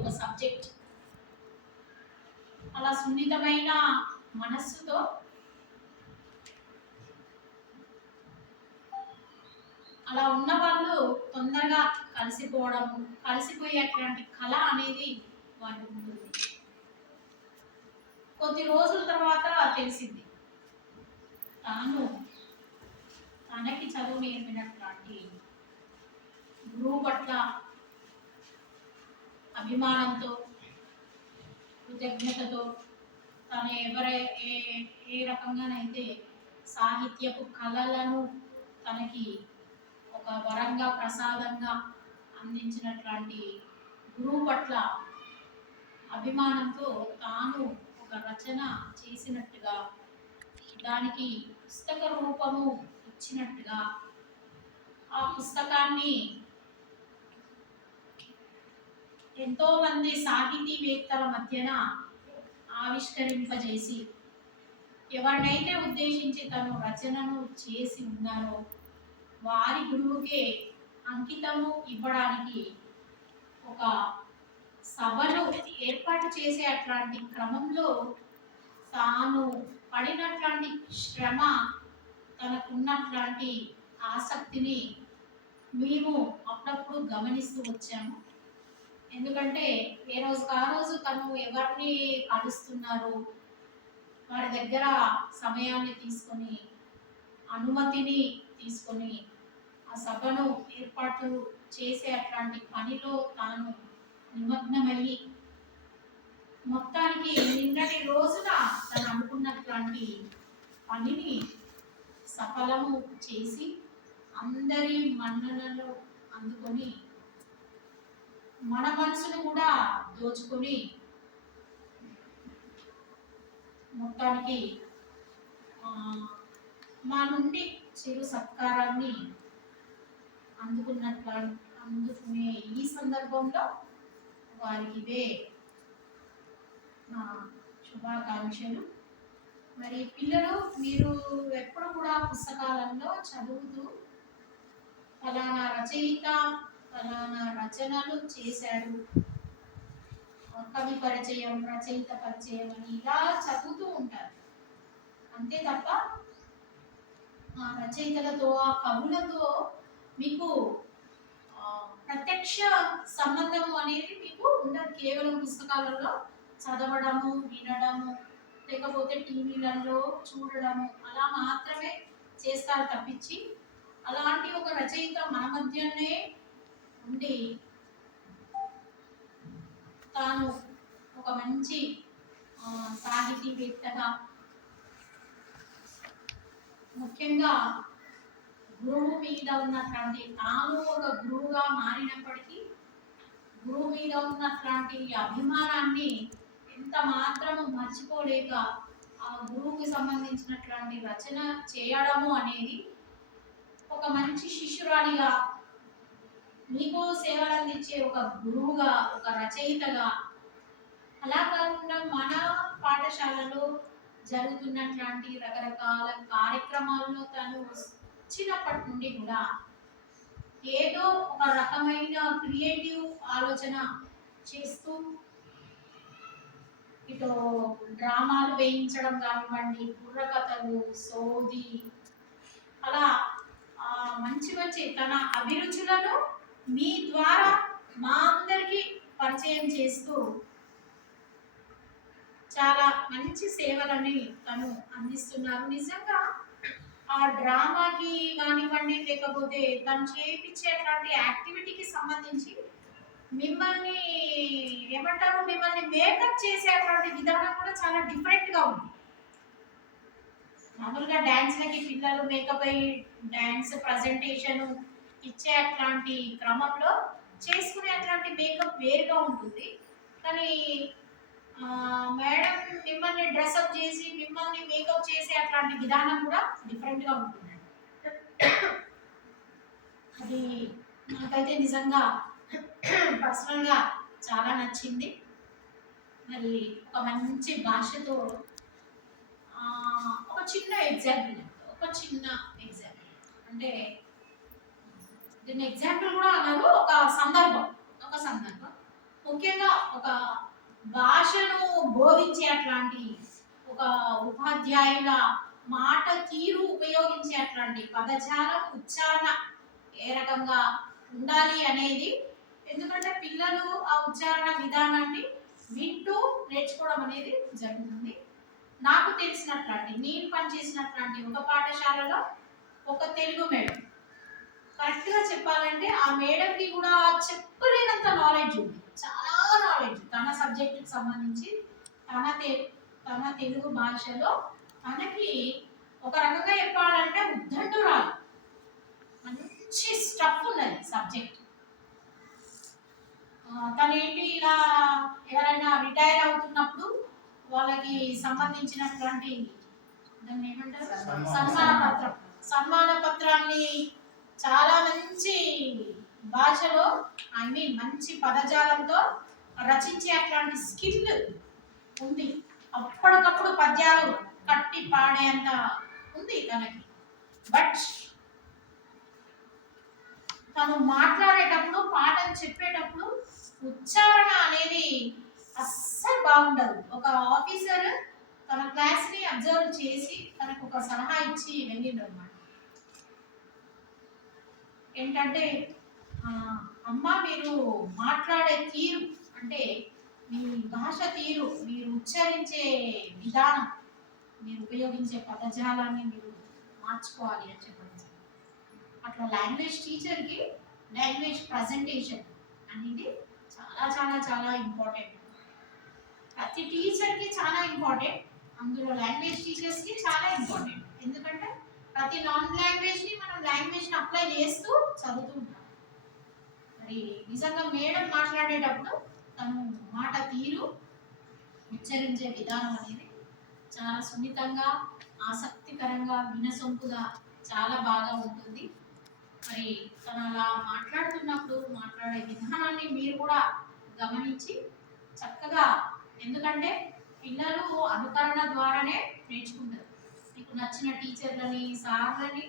ఒక సబ్జెక్ట్. అలా సున్నితమైన మనస్సుతో అలా ఉన్న వాళ్ళు తొందరగా కలిసిపోవడము, కలిసిపోయేటువంటి కళ అనేది వారికి ఉంటుంది. కొద్ది రోజుల తర్వాత తెలిసింది తాను తనకి చదువు నేర్పినటువంటి గురువు పట్ల అభిమానంతో, కృతజ్ఞతతో తను ఏ రకంగానైతే సాహిత్యపు కళలను తనకి ఒక వరంగా ప్రసాదంగా అందించినటువంటి గురువు పట్ల అభిమానంతో తాను ఒక రచన చేసినట్టుగా, దానికి పుస్తక రూపము ఇచ్చినట్టుగా, ఆ పుస్తకాన్ని ఎంతో మంది సాహితీవేత్తల మధ్యన ఆవిష్కరింపజేసి ఎవరినైతే ఉద్దేశించి తను రచనను చేసి ఉన్నారో వారి గురువుకే అంకితము ఇవ్వడానికి ఒక సభను ఏర్పాటు చేసే అట్లాంటి క్రమంలో తాను పడినట్లాంటి శ్రమ, తనకున్నట్లాంటి ఆసక్తిని మేము అప్పుడప్పుడు గమనిస్తూ వచ్చాము. ఎందుకంటే ఏ రోజుకు ఆ రోజు తను ఎవరిని కలుస్తున్నారు, వారి దగ్గర సమయాన్ని తీసుకొని, అనుమతిని తీసుకొని ఆ సభను ఏర్పాటు చేసే అట్లాంటి పనిలో తాను నిమగ్నమయ్యి మొత్తానికి నిన్నటి రోజున తను అనుకున్నటువంటి పనిని సఫలము చేసి అందరి మన్ననలు అందుకొని మన మనసును కూడా దోచుకొని మొత్తానికి మా నుండి చిరు సత్కారాన్ని అందుకునే ఈ సందర్భంలో వారికి ఇవే నా శుభాకాంక్షలు. మరి పిల్లలు, మీరు ఎప్పుడు కూడా పుస్తకాలలో చదువుతూ ఫలానా రచయిత ఫలానా రచనలు చేశాడు, కవి పరిచయం, రచయిత పరిచయం అని ఇలా చదువుతూ ఉంటారు. అంతే తప్ప ఆ రచయితలతో, ఆ కవులతో మీకు ప్రత్యక్ష సంబంధం అనేది మీకు ఉండదు. కేవలం పుస్తకాలలో చదవడము, వినడము, లేకపోతే టీవీలలో చూడడము అలా మాత్రమే చేస్తారు తప్పించి అలాంటి ఒక రచయిత మన మధ్యనే ఉండి తాను ఒక మంచి సాహితీవేత్తగా, ముఖ్యంగా గురువు మీద ఉన్నటువంటి, తాను ఒక గురువుగా మారినప్పటికీ గురువు మీద ఉన్నటువంటి అభిమానాన్ని ఎంత మాత్రము మర్చిపోలేక ఆ గురువుకి సంబంధించినటువంటి రచన చేయడము అనేది ఒక మంచి శిష్యురాలిగా, మీకు సేవలు అందించే ఒక గురువుగా, ఒక రచయితగా, అలా కాకుండా మన పాఠశాలలో జరుగుతున్నటువంటి రకరకాల కార్యక్రమాల్లో తను వచ్చినప్పటి నుండి కూడా ఏదో ఒక రకమైన క్రియేటివ్ ఆలోచన చేస్తూ ఇటు డ్రామాలు వేయించడం కానివ్వండి, బుర్రకథలు, సోది, అలా మంచి మంచి తన అభిరుచులను మీ ద్వారా మా అందరికీ పరిచయం చేస్తూ చాలా మంచి సేవలని తను అందిస్తున్నారు. నిజంగా ఆ డ్రామాకి కానివ్వండి, లేకపోతే తను చేయించేటువంటి యాక్టివిటీకి సంబంధించి మిమ్మల్ని ఏమంటారు, మిమ్మల్ని మేకప్ చేసేటువంటి విధానం కూడా చాలా డిఫరెంట్గా ఉంది. మామూలుగా డ్యాన్స్లకి పిల్లలు మేకప్ అయ్యి డ్యాన్స్ ప్రజెంటేషన్ ఇచ్చే అట్లాంటి క్రమంలో చేసుకునే అట్లాంటి మేకప్ వేరుగా ఉంటుంది. కానీ మేడం మిమ్మల్ని డ్రెస్అప్ చేసి మిమ్మల్ని మేకప్ చేసే అట్లాంటి విధానం కూడా డిఫరెంట్గా ఉంటుంది. అది నాకైతే నిజంగా పర్సనల్గా చాలా నచ్చింది. మరి ఒక మంచి భాషతో ఒక చిన్న ఎగ్జాంపుల్ అంటే దీన్ని ఎగ్జాంపుల్ కూడా అన్నారు, ఒక సందర్భం ముఖ్యంగా ఒక భాషను బోధించే అట్లాంటి ఒక ఉపాధ్యాయుల మాట తీరు ఉపయోగించే అట్లాంటి పదజాలం ఉచ్చారణ ఏ రకంగా ఉండాలి అనేది, ఎందుకంటే పిల్లలు ఆ ఉచ్చారణ విధానాన్ని వింటూ నేర్చుకోవడం అనేది జరుగుతుంది. నాకు తెలిసినట్లాంటి నేను పనిచేసినట్లాంటి ఒక పాఠశాలలో ఒక తెలుగు మేడం, కరెక్ట్ గా చెప్పాలంటే ఆ మేడంకి కూడా చెప్పలేనంత నాలెడ్జ్ ఉంది, చాలా నాలెడ్జ్ తన సబ్జెక్టుకి సంబంధించి. తన తన తెలుగు భాషలో తనకి ఒక రకంగా చెప్పాలంటే ఉద్దండు రాదు, మంచి స్టఫ్ ఉన్నది సబ్జెక్ట్. తనేంటి ఇలా ఎవరైనా రిటైర్ అవుతున్నప్పుడు వాళ్ళకి సంబంధించినటువంటి దాన్ని ఏమంటారు, సన్మాన పత్రం, సన్మాన పత్రాన్ని చాలా మంచి భాషలో, ఐ మీన్ మంచి పదజాలంతో రచించే అట్లాంటి స్కిల్ ఉంది. అప్పటికప్పుడు పద్యాలు కట్టి పాడేంత ఉంది తనకి. బట్ తను మాట్లాడేటప్పుడు పాటలు చెప్పేటప్పుడు ఉచ్చారణ అనేది అస్సలు బాగుండదు. ఒక ఆఫీసర్ తన క్లాస్ ని అబ్జర్వ్ చేసి తనకు ఒక సలహా ఇచ్చి వెళ్ళిండు అనమాట. ఏంటంటే అమ్మ మీరు మాట్లాడే తీరు, అంటే మీ భాష తీరు, మీరు ఉచ్చరించే విధానం, మీరు ఉపయోగించే పదజాలాన్ని మీరు మార్చుకోవాలి అని చెప్పారు. అట్లా లాంగ్వేజ్ టీచర్కి లాంగ్వేజ్ ప్రజెంటేషన్ అనేది చాలా చాలా చాలా ఇంపార్టెంట్. ప్రతి టీచర్కి చాలా ఇంపార్టెంట్, అందులో లాంగ్వేజ్ టీచర్స్కి చాలా ఇంపార్టెంట్. ఎందుకంటే ప్రతి నాన్ లాంగ్వేజ్ని మనం లాంగ్వేజ్ని అప్లై చేస్తూ చదువుతూ ఉంటాం. మరి నిజంగా మేడం మాట్లాడేటప్పుడు తను మాట తీరు, ఉచ్చరించే విధానం అనేది చాలా సున్నితంగా, ఆసక్తికరంగా, వినసొంపుగా చాలా బాగా ఉంటుంది. మరి తను అలా మాట్లాడుతున్నప్పుడు మాట్లాడే విధానాన్ని మీరు కూడా గమనించి చక్కగా, ఎందుకంటే పిల్లలు అనుకరణ ద్వారానే నేర్చుకుంటారు. మీకు నచ్చిన టీచర్లని, సార్లని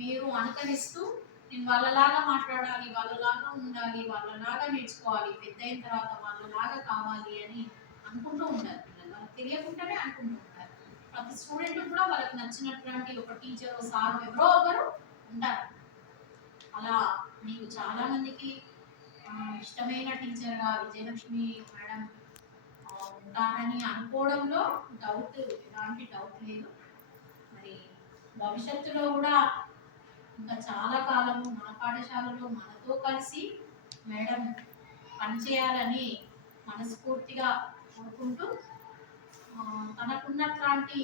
మీరు అనుకరిస్తూ నేను వాళ్ళలాగా మాట్లాడాలి, వాళ్ళలాగా ఉండాలి, వాళ్ళలాగా నేర్చుకోవాలి, పెద్ద అయిన తర్వాత వాళ్ళలాగా కావాలి అని అనుకుంటూ ఉంటారు పిల్లలు. వాళ్ళకి తెలియకుండానే అనుకుంటూ ఉంటారు. ప్రతి స్టూడెంట్ కూడా వాళ్ళకి నచ్చినటువంటి ఒక టీచర్, సార్ ఎవరో ఒకరు ఉంటారు. అలా మీకు చాలా మందికి ఇష్టమైన టీచర్గా విజయలక్ష్మి మేడం ఉంటారని అనుకోవడంలో ఎలాంటి డౌట్ లేదు. మరి భవిష్యత్తులో కూడా ఇంకా చాలా కాలము మన పాఠశాలలో మనతో కలిసి మేడం పనిచేయాలని మనస్ఫూర్తిగా కోరుకుంటూ, తనకున్నట్లాంటి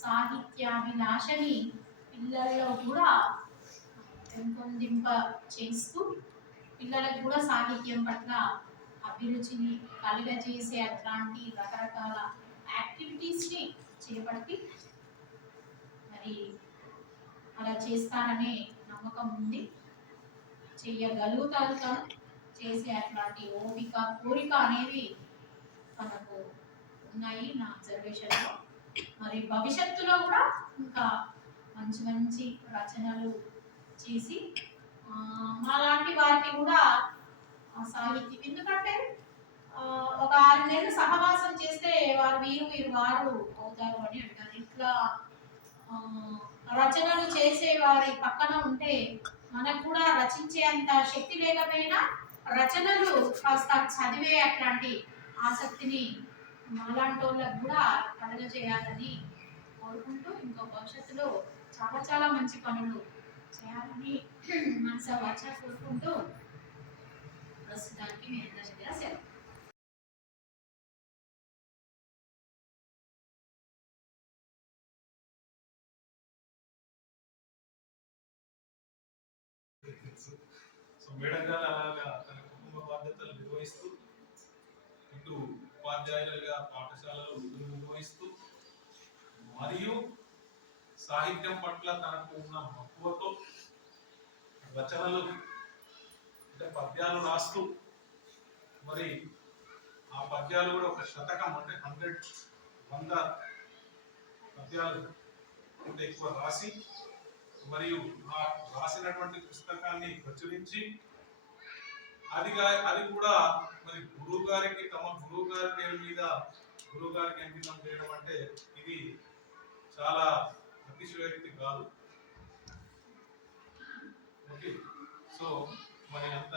సాహిత్యాభిలాషని పిల్లల్లో కూడా పెంపొందింప చేస్తూ పిల్లలకు కూడా సాహిత్యం పట్ల అభిరుచిని కలుగజేసే అట్లాంటి రకరకాల యాక్టివిటీస్ని చేపట్టి మరి అలా చేస్తారనే నమ్మకం ఉంది. చెయ్యగలుగుతారు, తను చేసే అట్లాంటి ఓపిక, కోరిక అనేది మనకు ఉన్నాయి నా అబ్జర్వేషన్లో. మరి భవిష్యత్తులో కూడా ఇంకా మంచి మంచి రచనలు చేసి మాలాంటి వారికి కూడా సాహిత్యం, ఎందుకంటే ఒక 6 నెలలు సహవాసం చేస్తే వారు వీరు వారు అవుతారు అని అంటారు. ఇట్లా రచనలు చేసే వారి పక్కన ఉంటే మనకు కూడా రచించే అంత శక్తి లేకపోయినా రచనలు కాస్త చదివే అట్లాంటి ఆసక్తిని మాలాంటి వాళ్ళకు కూడా కలగజేయాలని కోరుకుంటూ, ఇంకో భవిష్యత్తులో చాలా చాలా మంచి పనులు చేయాలని మనసా వాచా కోరుకుంటూ ప్రస్తుతానికి మీ అందరి దగ్గర సెలవు. సో మేడం గారు అలాగా తన కుటుంబ బాధ్యతలు నిర్వహిస్తూ, ఇటు ఉపాధ్యాయులుగా పాఠశాలలో విధులు నిర్వహిస్తూ, మరియు సాహిత్యం పట్ల తనకు ఉన్న మక్కువతో రచనలు అంటే పద్యాలు రాస్తూ, మరి ఆ పద్యాలు కూడా ఒక శతకం అంటే 100 పద్యాలు అంటే ఎక్కువ రాసి, మరియు ఆ రాసినటువంటి పుస్తకాన్ని ప్రచురించి అది కూడా మరి గురువు గారికి తమ గురువు గారి పేరు మీద గురువు గారికి అంకితం చేయడం అంటే ఇది చాలా అతిశయోక్తి కాదు. ఓకే, సో మరి అంత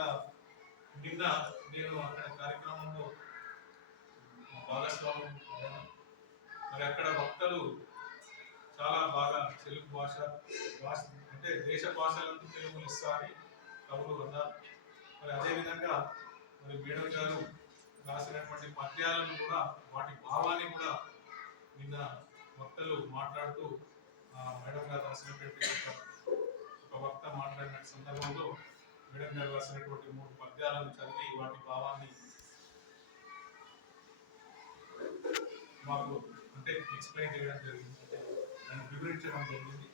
నిన్న నేను అక్కడ కార్యక్రమంలో భాగస్వామ్యం అయ్యాను. మరి అక్కడ వక్తలు చాలా బాగా తెలుగు భాష అంటే దేశ భాషలంతా తెలుగు లెస్స అని కవులు అన్నారు. మరి అదేవిధంగా మరి మేడం గారు రాసినటువంటి పద్యాలను కూడా వాటి భావాన్ని కూడా నిన్న వక్తలు మాట్లాడుతూ మేడం గారు రాసినటువంటి ఒక వక్త మాట్లాడిన సందర్భంలో మేడం గారు రాసినటువంటి 3 పద్యాలను చదివి వాటి భావాన్ని మాకు అంటే ఎక్స్ప్లెయిన్ చేయడం జరిగింది, అంటే దాన్ని వివరించడం జరిగింది.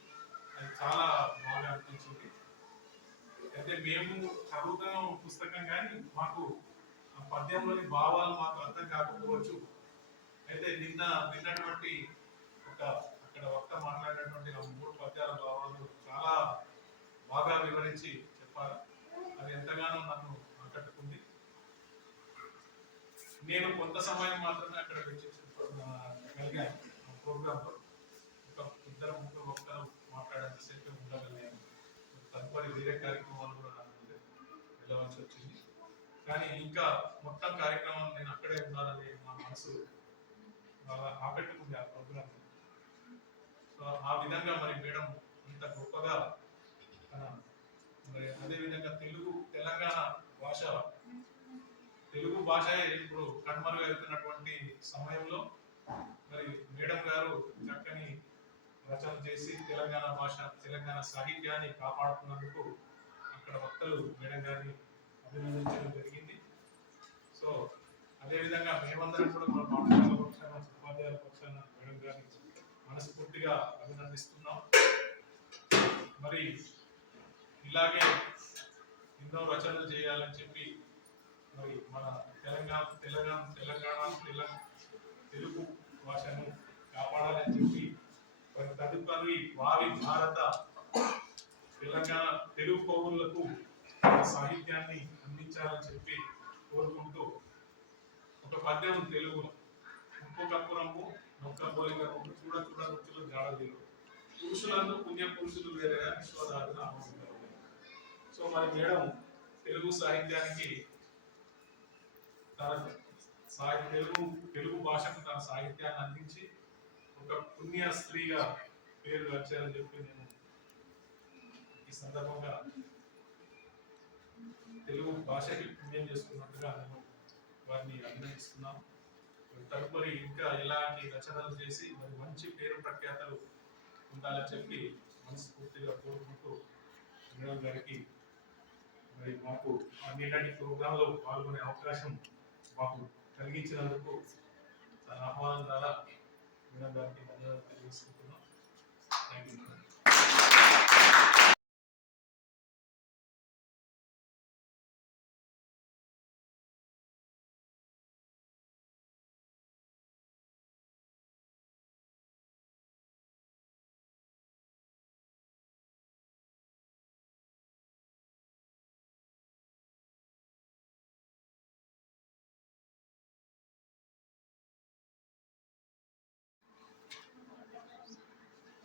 అది చాలా బాగా అనిపించింది. అయితే మేము చదువుతున్న పుస్తకం కానీ మాకు ఆ పద్యంలోని భావాలు మాకు అర్థం కాకపోవచ్చు. అయితే విన్నటువంటి అక్కడ వక్త మాట్లాడినటువంటి 3 పద్యాల భావాలు చాలా బాగా వివరించి చెప్పారు. అది ఎంతగానో నన్ను ఆకట్టుకుంది. నేను కొంత సమయం మాత్రమే అక్కడ వెచ్చించగలిగాను ప్రోగ్రాంలో. ఒక 2-3 వక్తలు మాట్లాడేంతసేపు ఉండగలిగాను. తదుపరి వేరే కార్యక్రమాలు కూడా నాకు వెళ్ళవలసి వచ్చింది. కానీ ఇంకా మొత్తం కార్యక్రమం నేను అక్కడే ఉండాలని నా మనసు బాగా ఆకట్టుకుంది ఆ ప్రోగ్రాం. సో ఆ విధంగా మరి మేడం ఇంత గొప్పగా మరి అదేవిధంగా తెలంగాణ తెలుగు భాష ఇప్పుడు కనుమరుగవుతున్నటువంటి సమయంలో మరి మేడం గారు చక్కని రచన చేసి తెలంగాణ భాష తెలంగాణ సాహిత్యాన్ని కాపాడుతున్నందుకు అక్కడ వక్తలు మేడం గారిని అభినందించడం జరిగింది. సో అదేవిధంగా మేమందరం కూడా మన పాఠశాల పక్షాన ఉపాధ్యాయుల పక్షాన మేడం గారిని మనస్ఫూర్తిగా అభినందిస్తున్నాం. మరి ఇలాగే ఎన్నో రచనలు చేయాలని చెప్పి మరి మన తెలంగాణ తెలుగు భాషను కాపాడాలని చెప్పి మరి తదుపరి భావి భారత తెలంగాణ తెలుగు పౌరులకు సాహిత్యాన్ని అందించాలని చెప్పి కోరుకుంటూ ఒక పద్యం తెలుగులో ఉప్పు కప్పురము నొక్క పోలికము చూడ చూడ రుచులు జాడలేదు పురుషులందు పుణ్య పురుషులు వేరేగా విశ్వదారులు ఆమోదించారు. సో మరి మేడం తెలుగు సాహిత్యానికి తెలుగు భాషకు తన సాహిత్యాన్ని అందించి ఒక పుణ్య స్త్రీగా పేరు వచ్చారని చెప్పి నేను ఈ సందర్భంగా తెలుగు భాషకి పుణ్యం చేసుకున్నట్టుగా నేను వారిని అభినందిస్తున్నాను. తదుపరి ఇంకా ఎలాంటి రచనలు చేసి మరి మంచి పేరు ప్రఖ్యాతలు ఉండాలని చెప్పి మనస్ఫూర్తిగా కోరుకుంటూ మేడం గారికి మరి మాకు అన్నిటి ప్రోగ్రాంలో పాల్గొనే అవకాశం మాకు కలిగించినందుకు తన ఆహ్వానం ద్వారా మేడం గారికి ధన్యవాదాలు తెలియజేసుకుంటున్నాం. Thank you.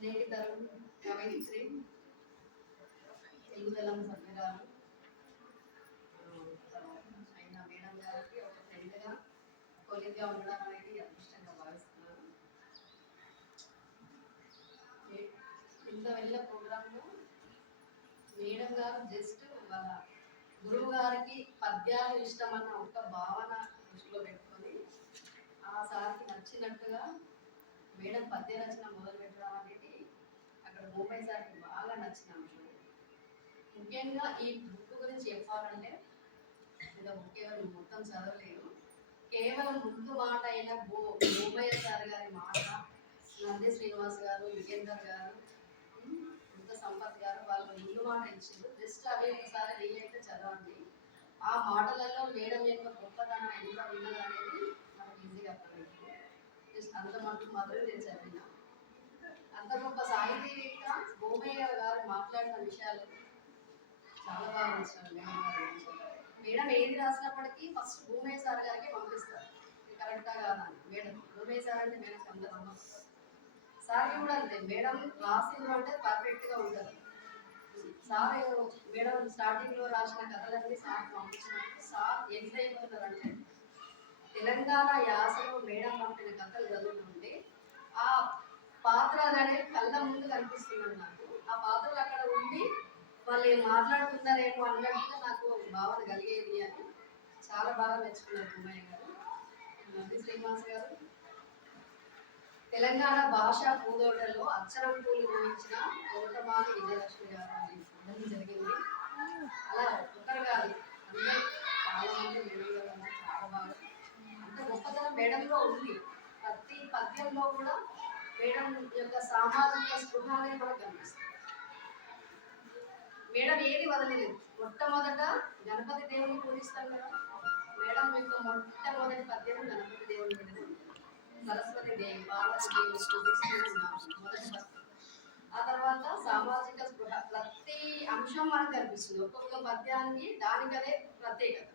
నేటి తరం కవయిత్రి తెలుగుదళం సభ్యురాలు అయిన మేడం గారికి ఒక ఫ్రెండ్గా కొలీగ్గా ఉండడం అనేది అదృష్టంగా భావిస్తున్నాను. ఇంత వెళ్ళే ప్రోగ్రాంలో మేడం గారు జస్ట్ వాళ్ళ గురువు గారికి పద్యాలు ఇష్టమన్న ఒక భావన దృష్టిలో పెట్టుకొని ఆ సార్కి నచ్చినట్టుగా మేడం పద్య రచన మొదలు పెట్టడం అనేది అక్కడ ముంబై సార్కి బాగా నచ్చిన అంశం. ముఖ్యంగా ఈ బుక్ గురించి చెప్పాలంటే ఇంకా బుక్ ఎవరు మొత్తం చదవలేదు, కేవలం ముందు మాట అయిన ముంబై సార్ గారి మాట, నంది శ్రీనివాస్ గారు, యుగేందర్ గారు, ఇంత సంపత్ గారు వాళ్ళు ముందు మాట ఇచ్చింది. జస్ట్ అవి ఒకసారి రీల్ అయితే చదవండి. ఆ మాటలలో మేడం యొక్క గొప్పతనం ఎంత ఉన్నది అనేది మనకు ఈజీగా అర్థమవుతుంది. అంత మటుకు మాత్రం నేను చదివిన. అంత గొప్ప సాహితీవేత్త భూమయ్య గారు మాట్లాడిన విషయాలు చాలా బాగా నచ్చారు. మేడం ఏది రాసినప్పటికీ ఫస్ట్ భూమయ్య సార్ గారికి పంపిస్తారు. ఇది కరెక్టా కాదా అని. మేడం భూమయ్య సార్ అంటే మేడం అంత నమ్మకం. సార్కి కూడా అంతే, మేడం రాసిండ్రు అంటే పర్ఫెక్ట్గా ఉంటుంది. సార్ మేడం స్టార్టింగ్లో రాసిన కథలన్నీ సార్ పంపించినప్పుడు సార్ ఎంత అయిపోతున్నారంటే తెలంగాణ యాసలో మేడం పంపిన కథలు చదువుతుంటే ఆ పాత్రలు అనేవి కళ్ళ ముందు కనిపిస్తున్నాయి నాకు. ఆ పాత్రలు అక్కడ ఉండి వాళ్ళు ఏం మాట్లాడుతున్నారేమో అన్నట్టుగా నాకు భావన కలిగేది అని చాలా బాగా మెచ్చుకున్నారు భూమయ్య గారు. మధ్య శ్రీనివాస్ గారు తెలంగాణ భాషా పూదోటలో అక్షరం పూలు నిర్మించిన గౌతమాని విజయలక్ష్మి గారు అని ఇవ్వడం జరిగింది. అలా ఒకరు కాదు, అందరూ చాలా మంది మేడం గారు అంటే చాలా బాగా అంత గొప్పతనం మేడంలో ఉంది. ప్రతి పద్యంలో కూడా మేడం యొక్క సామాజిక స్పృహ అనేది మనకు కనిపిస్తుంది. మేడం ఏది వదలలేదు. మొట్టమొదట గణపతి దేవుని పూజిస్తాం కదా, మేడం యొక్క మొట్టమొదటి పద్యం గణపతి దేవుని మీద సరస్వతి దేవి పార్వతి దేవి పూజిస్తూ మొదటి పద్యం. ఆ తర్వాత సామాజిక స్పృహ ప్రతి అంశం మనకు కనిపిస్తుంది. ఒక్కొక్క పద్యానికి దానికనే ప్రత్యేకత.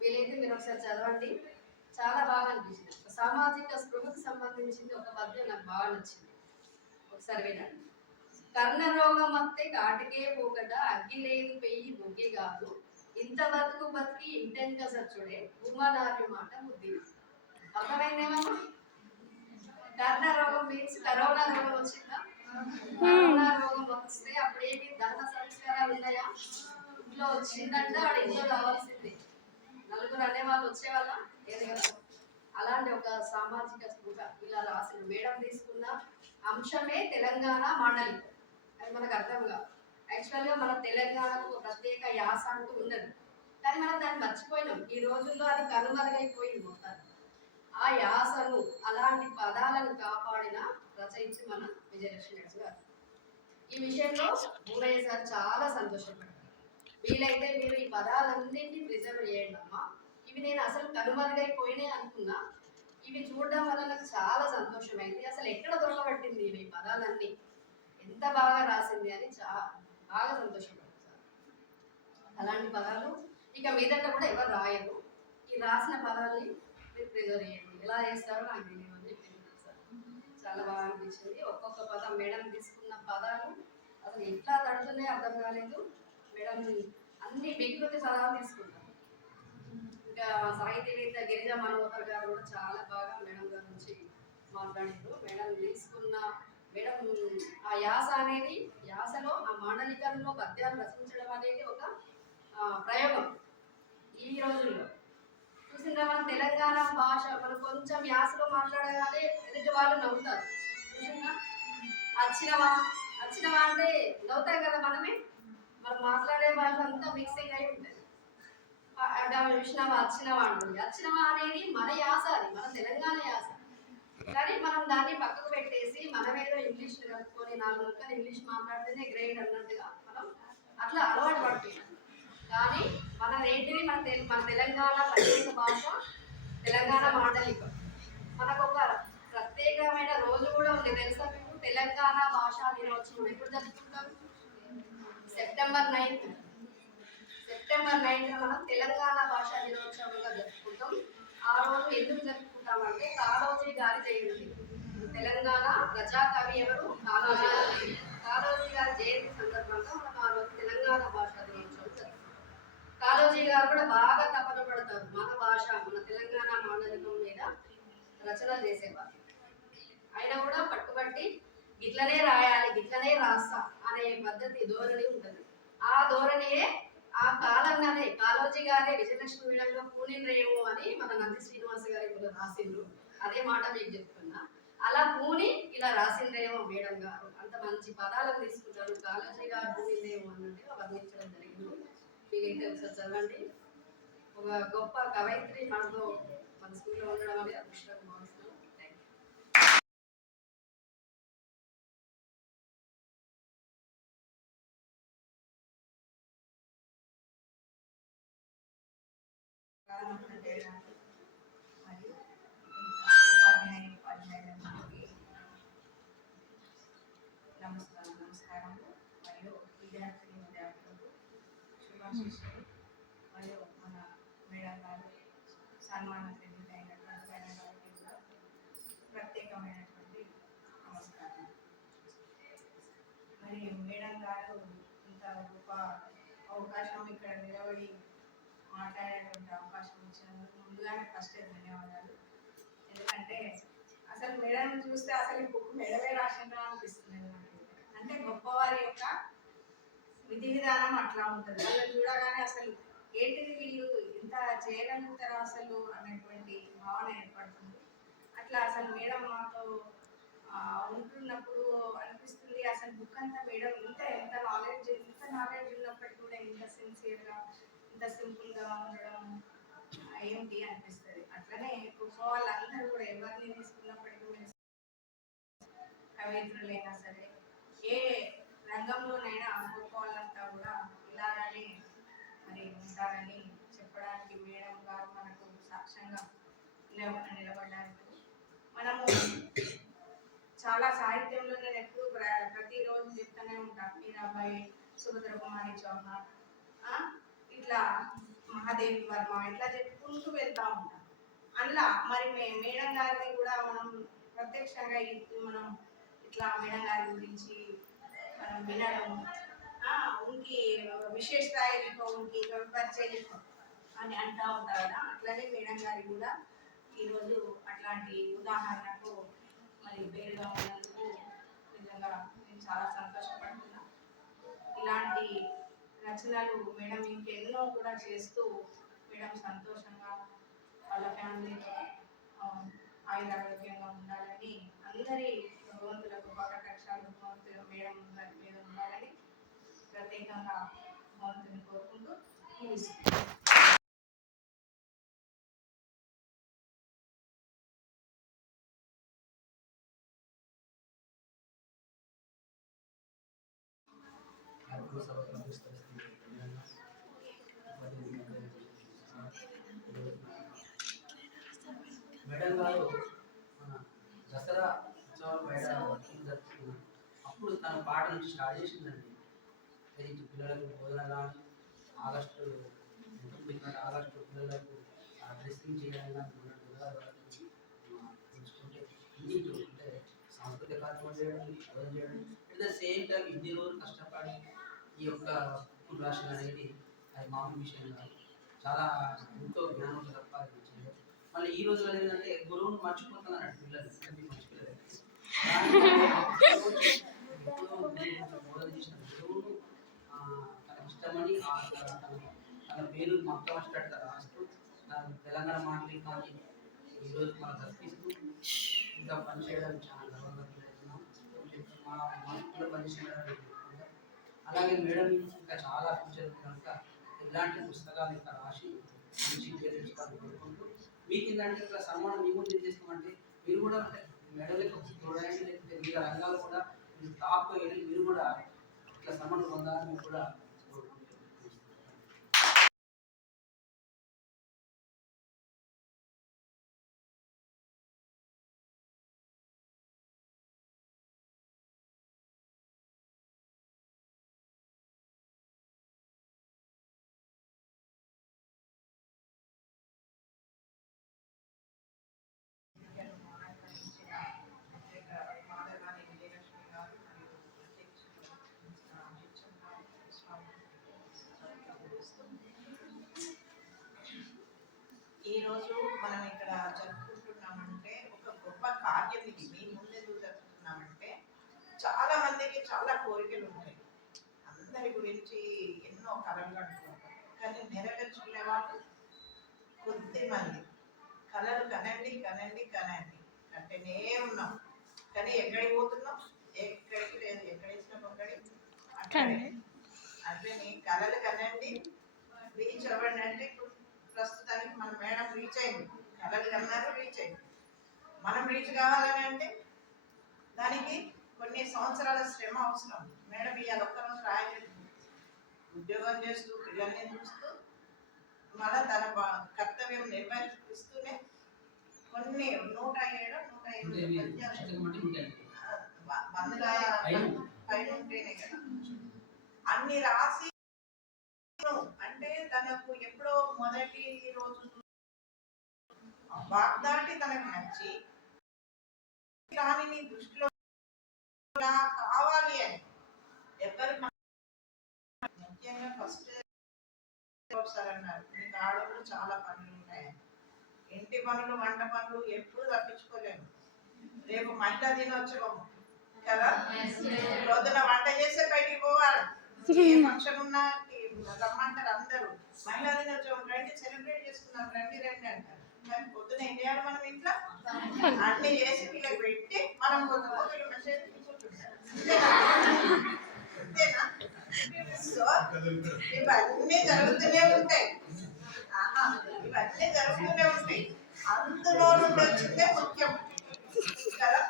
వీలైతే మీరు ఒకసారి చదవండి, చాలా బాగా అనిపించింది. సామాజిక స్పృహకు సంబంధించింది ఒక పద్యం నాకు బాగా నచ్చింది, ఒకసారి వినండి. కర్ణరోగం వస్తే కాటికే పోకట అగ్గి లేదు పెయ్యి బొగ్గి కాదు ఇంత బతుకు బతికి ఇంటెంక సచ్చుడే ఉమానారి మాట బుద్ధి. అర్థమైందేమో. కర్ణరోగం మీన్స్ కరోనా రోగం వచ్చిందా? కరోనా రోగం వస్తే అప్పుడేమి దహన సంస్కారాలు ఉన్నాయా? ఇంట్లో వచ్చిందంటే వాడు ఇంట్లో రావాల్సిందే. నలుగురు అనేవాళ్ళు వచ్చేవాళ్ళ ఏది కదా. అలాంటి ఒక సామాజిక స్పృహ ఇలా రాసిన మేడం తీసుకున్న అంశమే తెలంగాణ మాండలికం. అది మనకు అర్థం కాదు. యాక్చువల్గా మన తెలంగాణకు ప్రత్యేక యాస అంటూ ఉండదు, కానీ మనం దాన్ని మర్చిపోయినాం. ఈ రోజుల్లో అది కనుమరుగైపోయింది మొత్తాన్ని. ఆ యాసను అలాంటి పదాలను కాపాడిన రచయిత్రి మన విజయలక్ష్మి గారు. ఈ విషయంలో భూమయ్య సార్ చాలా సంతోషపడ్డారు. వీలైతే మీరు ఈ పదాలన్నింటినీ ప్రిజర్వ్ చేయండి అమ్మా, ఇవి నేను అసలు కనుమరుగైపోయినాయి అనుకున్నా, ఇవి చూడడం వల్ల నాకు చాలా సంతోషమైంది. అసలు ఎక్కడ దొరకబట్టింది ఇవి పదాలన్నీ, ఎంత బాగా రాసింది అని చాలా బాగా సంతోషపడ్డారు సార్. అలాంటి పదాలు ఇక మీదట కూడా ఎవరు రాయరు. ఈ రాసిన పదాలని మీరు ప్రిజర్వ్ చేయండి. ఎలా చేస్తారో నాకు తెలియదు అని చెప్పింది సార్. చాలా బాగా అనిపించింది. ఒక్కొక్క పదం మేడం తీసుకున్న పదాలు అసలు ఎట్లా తడుతున్నాయో అర్థం కాలేదు. మేడం అన్ని వికృతి పదాలు తీసుకుంటారు. ఇంకా సాహితీవేత్త గిరిజా మనోహర్ గారు కూడా చాలా బాగా మేడం గారి నుంచి మాట్లాడారు. మేడం తీసుకున్న మేడం ఆ యాస అనేది, యాసలో ఆ మాండలికంలో పద్యాలు రచించడం అనేది ఒక ప్రయోగం ఈ రోజుల్లో. చూసిందా, మన తెలంగాణ భాష మనం కొంచెం యాసలో మాట్లాడగానే ఎదుటి వాళ్ళు నవ్వుతారు. చూసిందా, వచ్చినవా వచ్చినవా అంటే నవ్వుతాం కదా మనమే. మనం మాట్లాడే భాష అంతా మిక్సింగ్ అయి ఉంటుంది. చూసినావా వచ్చినవా అంటుంది. వచ్చినవా అనేది మన యాస, అది మన తెలంగాణ యాస. కానీ మనం దాన్ని పక్కకు పెట్టేసి మనమేదో ఇంగ్లీష్ కలుపుకొని 4 ముక్కలు ఇంగ్లీష్ మాట్లాడితేనే గ్రేట్ అన్నట్టుగా మనం అట్లా అలవాటు పడుతున్నాం. కానీ ఏంటిది మన తెలంగాణ ప్రత్యేక భాష తెలంగాణ మాండలికం. మనకు ఒక ప్రత్యేకమైన రోజు కూడా ఉంది తెలుసా మీకు? తెలంగాణ భాషా దినోత్సవం ఎప్పుడు జరుపుకుంటాం? September 9th. సెప్టెంబర్ 9th మనం తెలంగాణ భాషా దినోత్సవంగా జరుపుకుంటాం. ఆ రోజు ఎందుకు జరుపుకుంటామంటే కాళోజీ గారి జయంతి. తెలంగాణ ప్రజాకవి ఎవరు? కాళోజీ. కాళోజీ గారి జయంతి సందర్భంగా మనం ఆ రోజు తెలంగాణ భాషా దినోత్సవం జరుపుకుంటాం. కాళోజీ గారు కూడా బాగా తపన పడతారు మన భాష, మన తెలంగాణ మాండలికం మీద రచనలు చేసేవారు. ఆయన కూడా పట్టుబట్టి గిట్లనే రాయాలి, గిట్లనే రాస్తా అనే పద్ధతి, ధోరణి ఉంటుంది. ఆ ధోరణియే ఆ కాలంగానే కాళోజీ గారే విజయలక్ష్మి మేడంలో పూనిండ్రేమో అని మన నంది శ్రీనివాస గారు ఇప్పుడు రాసిండ్రు. అదే మాట మీకు చెప్తున్నా. అలా పూని ఇలా రాసిండ్రేమో మేడం గారు. అంత మంచి పదాలను తీసుకుంటారు. కాళోజీ గారు పూనిండ్రేమో అన్నట్టుగా వర్ణించడం జరిగింది. మీరైతే ఒకసారి చదవండి. ఒక గొప్ప కవయిత్రి మనతో మన స్కూల్లో ఉండడం అనేది అదృష్టంగా భావిస్తున్నాం. మరియు ఉపాధ్యాయులందరికీ నమస్కారము మరియు విద్యార్థులకు శుభాశిస్సులు. మరియు సన్మానం అయినటువంటి మేడం గారికి కూడా ప్రత్యేకమైనటువంటి నమస్కారం. మరి మేడం గారు ఇంత గొప్ప అవకాశం ఇక్కడ నిలబడి మాట్లాడేటువంటి అవకాశం ఇచ్చినందుకు ముందుగానే ఫస్ట్ ధన్యవాదాలు. ఎందుకంటే అసలు మేడం చూస్తే అసలు ఈ బుక్ మేడమే రాసిందా అనిపిస్తుంది నాకు. అంటే గొప్పవారి యొక్క విధి విధానం అట్లా ఉంటుంది. వాళ్ళని చూడగానే అసలు ఏంటిది వీళ్ళు ఇంత చేయగలుగుతారా అసలు అనేటువంటి భావన ఏర్పడుతుంది. అట్లా అసలు మేడం మాతో ఉంటున్నప్పుడు అనిపిస్తుంది అసలు బుక్ అంతా మేడం ఎంత నాలెడ్జ్ ఉన్నప్పటికీ కూడా ఇంత సిన్సియర్గా ఇంత సింపుల్గా ఉండడం ఏంటి అనిపిస్తుంది. అట్లనే గొప్ప వాళ్ళందరూ కూడా ఎవరిని తీసుకున్నప్పటికీ కవయిత్రులైనా సరే ఏ రంగంలోనైనా గొప్ప వాళ్ళంతా కూడా ఇలాగానే మరి ఉంటారని చెప్పడానికి మేడం గారు మనకు సాక్ష్యంగా నిలబడడానికి మనము చాలా సాహిత్యంలో నేను ఎప్పుడు ప్రతిరోజు చెప్తూనే ఉంటాను. మీరాబాయి, సుభద్ర కుమారి చౌహాన్, ఇట్లా మహాదేవి వర్మ ఇట్లా చెప్పుకుంటూ వెళ్తూ ఉంటాం. అందులో మరి మేడం గారిని కూడా మనం ప్రత్యక్షంగా మనం ఇట్లా మేడం గారి గురించి మనం వినడం, ఉనికి విశేషత ఉనికి పరిచయం అని అంటూ ఉంటారు కదా. అట్లనే మేడం గారి కూడా ఈరోజు అట్లాంటి ఉదాహరణకు మరి పేరుగా ఉన్నందుకు నిజంగా నేను చాలా సంతోషపడుతున్నా. ఇలాంటి రచనలు మేడం ఇంకెన్నో కూడా చేస్తూ మేడం సంతోషంగా వాళ్ళ ఫ్యామిలీతో ఆయురారోగ్యంగా ఉండాలని అందరి భగవంతులకు కటాక్షాలు భగవంతులు మేడం మీద ఉండాలని ప్రత్యేకంగా భగవంతుని కోరుకుంటూ ముగిస్తున్నాను. మేడం గారు మన దసరా ఉత్సవాలు బయట జరుపుకున్నాం. అప్పుడు తన పాట నుంచి స్టార్ట్ చేసిందండి. పిల్లలకు బోధన కానీ ఆగస్టు పిల్లలకు డ్రెస్సింగ్ చేయడం కానీ చూసుకుంటే ఇన్నిటి అంటే సాంస్కృతిక కార్యక్రమం చేయడం బోధన చేయడం అట్ ద సేమ్ టైం ఇన్ని రోజులు కష్టపడి ఈ యొక్క రాష్ట్రం అనేది అది మామూలు విషయం కాదు. చాలా ఎంతో జ్ఞానం సంపాదించింది. మళ్ళీ ఈ రోజుల్లో ఏంటంటే గురువును మర్చిపోతున్నారు పిల్లలు. మర్చిపోలేదు బోధన చేసిన గురువును తనకి ఇష్టమని తన పేరు మొత్తం వచ్చేటట్టుగా రాస్తూ తెలంగాణ మాటలు కానీ ఈరోజు మనం దర్శిస్తూ ఇంకా పనిచేయడానికి చాలా గర్వంగా ఫీల్ మా మనసులో పనిచేయడానికి. అలాగే మేడం ఇంకా చాలా ఫ్యూచర్ కనుక ఇలాంటి పుస్తకాలు ఇంకా రాసి మంచి పేరు తెచ్చుకోవాలని కోరుకుంటూ మీకు ఏంటంటే ఇట్లా సన్మానం మీ ముందు చేస్తామంటే మీరు కూడా అంటే మేడలకు చూడండి, లేకపోతే మీ రంగాలు కూడా మీరు టాప్ వెళ్ళి మీరు కూడా ఇట్లా సన్మానం పొందాలని మీరు కూడా ఈరోజు మనం ఇక్కడ జరుపుకుంటున్నామంటే ఒక గొప్ప కార్యం ఇది. మీ ముందెందుకు జరుపుతున్నామంటే చాలా మందికి చాలా కోరికలు ఉంటాయి. అందరి గురించి ఎన్నో కళలు అంటున్నారు, కానీ నెరవేర్చుకునే వాళ్ళు కొద్ది మంది. కళలు కనండి కనండి కనండి అంటేనే ఉన్నాం, కానీ ఎక్కడికి పోతున్నాం? ఎక్కడికి లేదు. ఎక్కడ వేసిన పొంగడి అక్కడే. అట్లనే కళలు కనండి, రీచ్ అవ్వండి. అంటే ప్రస్తుతానికి మన మేడం రీచ్ అయింది, కళలు కన్నారు, రీచ్ అయింది. మనం రీచ్ కావాలని అంటే దానికి కొన్ని సంవత్సరాల శ్రమ అవసరం. మేడం ఇవాళ ఒక్కరోజు రాయలేదు, ఉద్యోగం చేస్తూ పిల్లల్ని చూస్తూ మళ్ళీ తన కర్తవ్యం నిర్వహిస్తూనే కొన్ని 107 పైన ఉంటేనే కదా అన్ని రాసి. అంటే తనకు ఎప్పుడో మొదటి రోజు వాగ్దాటి తనకు నచ్చి దానిని దృష్టిలో ఇలా కావాలి అని ఎవరు ముఖ్యంగా ఫస్ట్ సార్ అన్నారు మీకు ఆడవాళ్ళు చాలా పనులు ఉన్నాయి, ఇంటి పనులు వంట పనులు ఎప్పుడు తప్పించుకోలేము. రేపు మహిళా దినోత్సవం కదా, రోజున వంట చేసే బయటికి పోవాలి, ఏ ఫంక్షన్ ఉన్నా రమ్మంటారు అందరూ. మహిళా దినోత్సవం రండి సెలబ్రేట్ చేసుకున్నాం రండి రండి అంటారు. కానీ పొద్దున ఏం చేయాలి మనం ఇంట్లో అన్ని చేసి వీళ్ళకి పెట్టి మనం పొద్దున మెసేజ్ తీసుకుంటున్నాం అంతేనా? సో ఇవన్నీ జరుగుతూనే ఉంటాయి. ఇవన్నీ జరుగుతూనే ఉంటాయి. అందులో నుండి వచ్చిందే ముఖ్యం కదా.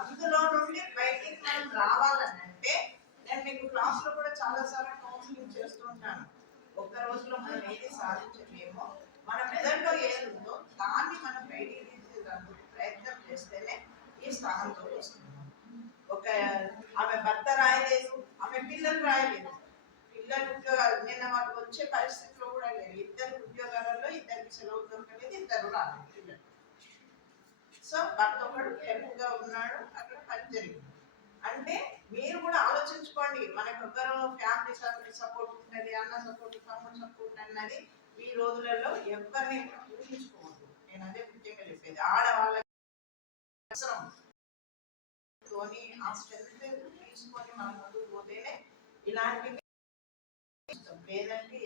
అందులో నుండి బయటికి మనం రావాలని అంటే నేను మీకు క్లాస్ లో కూడా చాలా సార్లు కౌన్సిలింగ్ చేస్తూ ఉంటాను. ఒక్క రోజులో మనం ఏది సాధించలేమో, మన మెదడులో ఏది ఉందో దాన్ని మనం బయటికి తీసేందుకు ప్రయత్నం చేస్తేనే ఈ స్థానంతో వస్తుంది. ఒక ఆమె భర్త రాయలేదు, ఆమె పిల్లలు రాయలేదు, పిల్లలు ఉద్యోగాలు నిన్న వాళ్ళు వచ్చే పరిస్థితిలో కూడా లేదు. ఇద్దరు ఉద్యోగాలలో ఇద్దరికి సెలవు దొరకలేదు, ఇద్దరు రాలేదు పిల్లలు. సో భర్త ఒకడు ఎక్కువగా ఉన్నాడు, అక్కడ పని జరిగింది. అంటే మీరు కూడా ఆలోచించుకోండి, మనకు ఎవ్వరో ఫ్యామిలీ సపోర్ట్ ఉంటుంది, అన్న సపోర్ట్ తమ్ముడు సపోర్ట్ అన్నది ఈ రోజులలో ఎవరిని ఊహించుకోవద్దు. నేను అదే ముఖ్యంగా చెప్పేది, ఆడవాళ్ళకి అవసరం ఆ స్ట్రెంత్ తీసుకొని మనం ముందుకు పోతేనే ఇలాంటివి. లేదంటే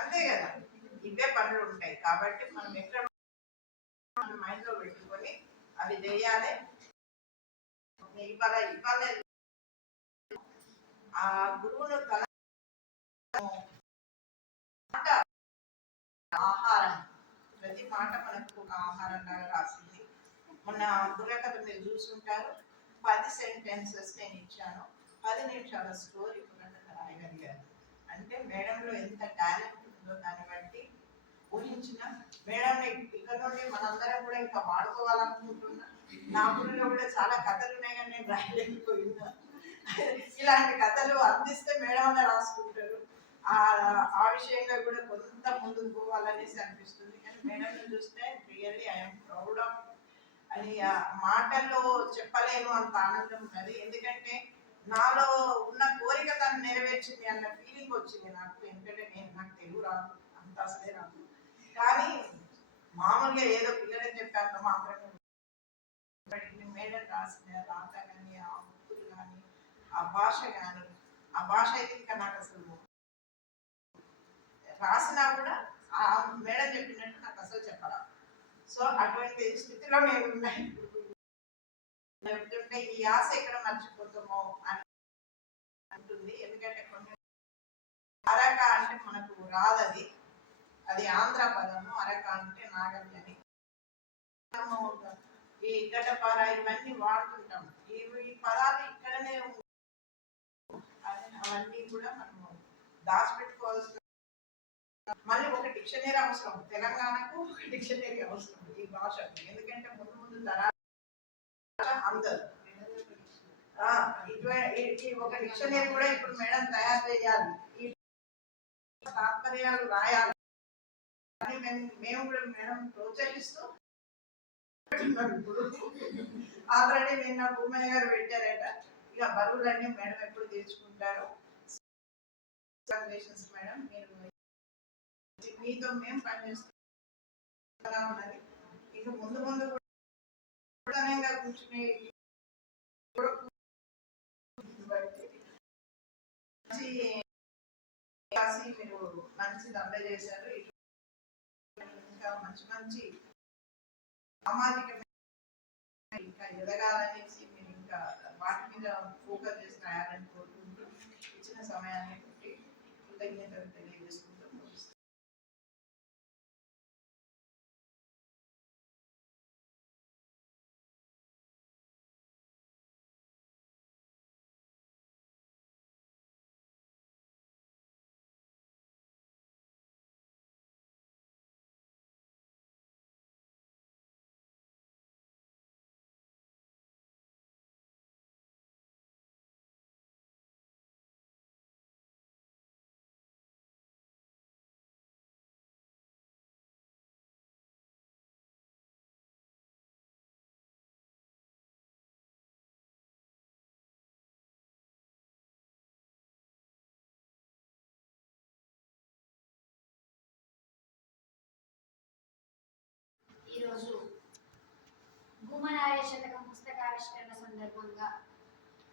అంతే కదా, ఇవే పనులు ఉంటాయి. కాబట్టి మనం ఎక్కడ మైండ్ లో పెట్టుకొని అవి చేయాలి. ఇవాళ ఆ గురువును తల ఆహారం, ప్రతి మాట మనకు ఒక ఆహారం లాగా రాసింది. మొన్న బుర్రకథ మీరు చూసుంటారు, 10 సెంటెన్సెస్ నేను ఇచ్చాను, 10 నిమిషాల స్టోరీ బుర్రకథ రాయగలిగారు. అంటే మేడంలో ఎంత టాలెంట్ ఉందో దాన్ని బట్టి ఊహించిన మేడం ఇక్కడ నుండి మనందరం కూడా ఇంకా వాడుకోవాలనుకుంటున్నా. నా బుర్రలో కూడా చాలా కథలు ఉన్నాయి కానీ నేను రాయలేకపోయినా. ఇలాంటి కథలు అందిస్తే మేడం రాసుకుంటారు. ఆ విషయంగా కూడా కొంత ముందుకు పోవాలనేసి అనిపిస్తుంది. కానీ మేడం చూస్తే రియల్లీ ఐఎమ్ ప్రౌడ్ ఆఫ్ అని మాటల్లో చెప్పలేను అంత ఆనందం ఉన్నది. ఎందుకంటే నాలో ఉన్న కోరిక తను నెరవేర్చింది అన్న ఫీలింగ్ వచ్చింది నాకు. ఎందుకంటే నాకు తెలుగు రాదు, అంత అసలే రాదు. కానీ మామూలుగా ఏదో పిల్లలని చెప్పాను మాత్రమే మేడం రాసిన రాత కానీ, ఆ ముక్కులు కానీ, ఆ భాష కానీ, ఆ భాష అయితే ఇంకా నాకు అసలు రాసినా కూడా ఆ మేడం చెప్పినట్టు నాకు అసలు చెప్పరా. సో అటువంటి స్థితిలో నేను ఉన్నాయి. చెప్తుంటే ఈ ఆశ ఎక్కడ మర్చిపోతామో అని అంటుంది. ఎందుకంటే కొన్ని అరక అంటే మనకు రాదది, అది ఆంధ్ర పదము. అరక అంటే నాగలి అని. ఈ గడ్డపార ఇవన్నీ వాడుతుంటాం. ఈ పదాలు ఇక్కడనే అవన్నీ కూడా మనము దాచిపెట్టుకోవాల్సిన. మళ్ళీ ఒక డిక్షనరీ అవసరం, తెలంగాణకు ఒక డిక్షనరీ అవసరం ఈ భాషకు. ఎందుకంటే ముందు ముందు తరాలు అందరు ఒక డిక్షనరీ కూడా ఇప్పుడు మేడం తయారు చేయాలి, ఈ తాత్పర్యాలు రాయాలి. మేము కూడా మేడం ప్రోత్సహిస్తూ ఇప్పుడు ఆల్రెడీ నిన్న భూమయ్య గారు పెట్టారట. ఇక బరువులన్నీ మేడం ఎప్పుడు తీర్చుకుంటారు. మేడం మీరు మీతో మేము పనిచేస్తున్నా ఉన్నది. ఇక ముందు ముందు కూడా కూర్చుని మీరు మంచిది అందజేశారు. ఇంకా మంచి మంచి సామాజిక ఇంకా ఎదగాలనేసి మీరు ఇంకా వాటి మీద ఫోకస్ చేసి రాయాలని కోరుకుంటూ ఇచ్చిన సమయాన్ని కృతజ్ఞతలు తెలియజేస్తున్నాను. హనుమనార్య శతకం పుస్తకావిష్కరణ సందర్భంగా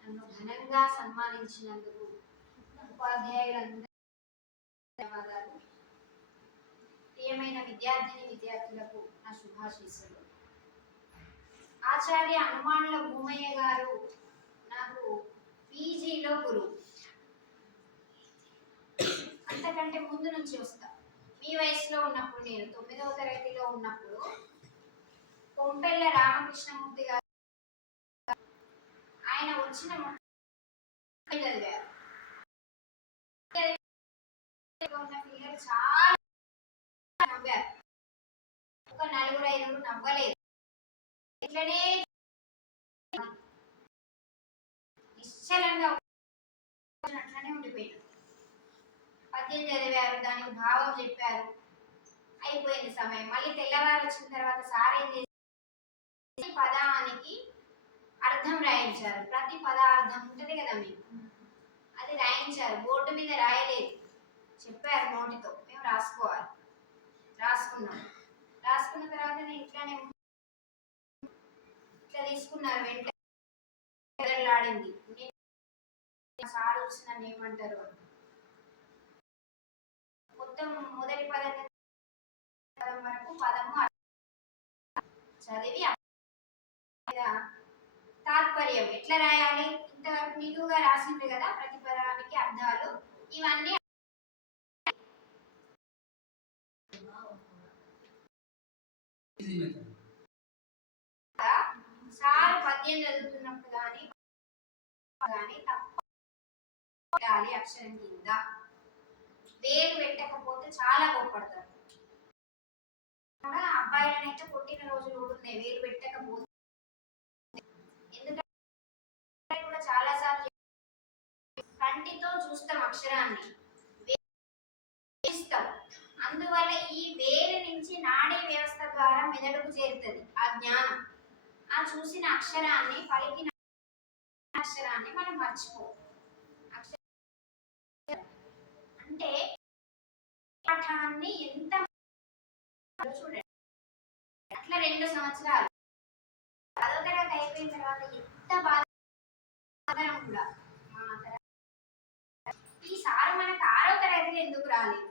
నన్ను ఘనంగా సన్మానించినందుకు ఉపాధ్యాయులందరూ ధన్యవాదాలు. ప్రియమైన విద్యార్థిని విద్యార్థులకు నా శుభాశీస్సులు. ఆచార్య హనుమానుల భూమయ్య గారు నాకు పీజీలో గురువు. అంతకంటే ముందు నుంచి వస్తా. మీ వయసులో ఉన్నప్పుడు, నేను 9వ తరగతిలో ఉన్నప్పుడు కొంపెల్ల రామకృష్ణమూర్తి గారు ఆయన వచ్చిన చదివారు. ఉన్న పిల్లలు చాలా నవ్వారు. ఒక 4-5 నవ్వలేదు. ఇట్లనే నిశ్చలంగా అట్లనే ఉండిపోయారు. పద్యం చదివారు, దానికి భావం చెప్పారు, అయిపోయింది సమయం. మళ్ళీ తెల్లవారు వచ్చిన తర్వాత సార్ ఏం చేసి పదానికి అర్థం రాయించారు. ప్రతి పదార్థం ఉంటుంది కదా మీకు, అది రాయించారు. బోర్డు మీద రాయలేదు, చెప్పారు నోటితో, మేము రాసుకోవాలి. రాసుకున్నాం. రాసుకున్న తర్వాత నేను ఇట్లానే ఇట్లా తీసుకున్నారు. వెంటనే ఆడింది. సార్ వచ్చి నన్ను ఏమంటారు, మొత్తం మొదటి పదం వరకు పదము చదివి తాత్పర్యం ఎట్లా రాయాలి, ఇంతవరకు నిలువుగా రాసింది కదా, ప్రతి పదానికి అర్థాలు ఇవన్నీ సార్ పద్యం చదువుతున్నప్పుడు కానీ తప్పాలి అక్షరం కింద వేలు పెట్టకపోతే చాలా కోప్పడతారు. అబ్బాయిలనైతే కొట్టిన రోజులు కూడా ఉన్నాయి వేలు పెట్టకపోతే. ఎందుకంటే కూడా చాలా సార్లు కంటితో చూస్తాం అక్షరాన్ని, అందువల్ల ఈ వేలు నుంచి నాడీ వ్యవస్థ ద్వారా మెదడుకు చేరుతుంది ఆ జ్ఞానం. ఆ చూసిన అక్షరాన్ని, పలికిన అక్షరాన్ని మనం మర్చిపో. అంటే పాఠాన్ని ఎంత చూడండి. అట్లా 2 సంవత్సరాలు 10వ తరగతి అయిపోయిన తర్వాత ఎంత బాధ కూడా ఈ సార్ మనకు 6వ తరగతిలో ఎందుకు రాలేదు